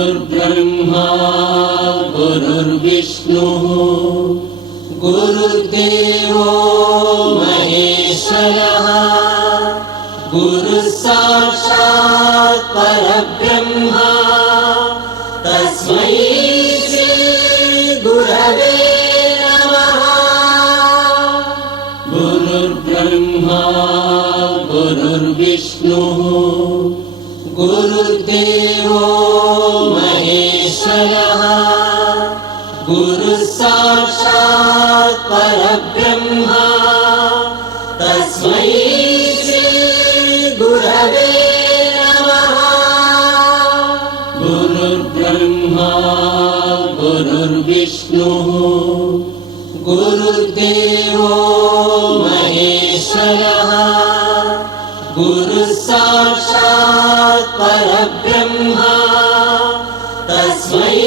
गुरुर्ब्रह्मा गुरुर्विष्णुः गुरुर्देवो महेश्वरः गुरुः साक्षात् परब्रह्म तस्मै श्री गुरवे नमः। गुरुर्ब्रह्मा गुरुर्विष्णुः गुरुर्देवो महेश्वरः गुरुः साक्षात् परब्रह्म तस्मै श्री गुरवे नमः। गुरुर्ब्रह्मा गुरुर्विष्णुः गुरुर्देवो महेश्वरः गुरुः साक्षात् परब्रह्म तस्मै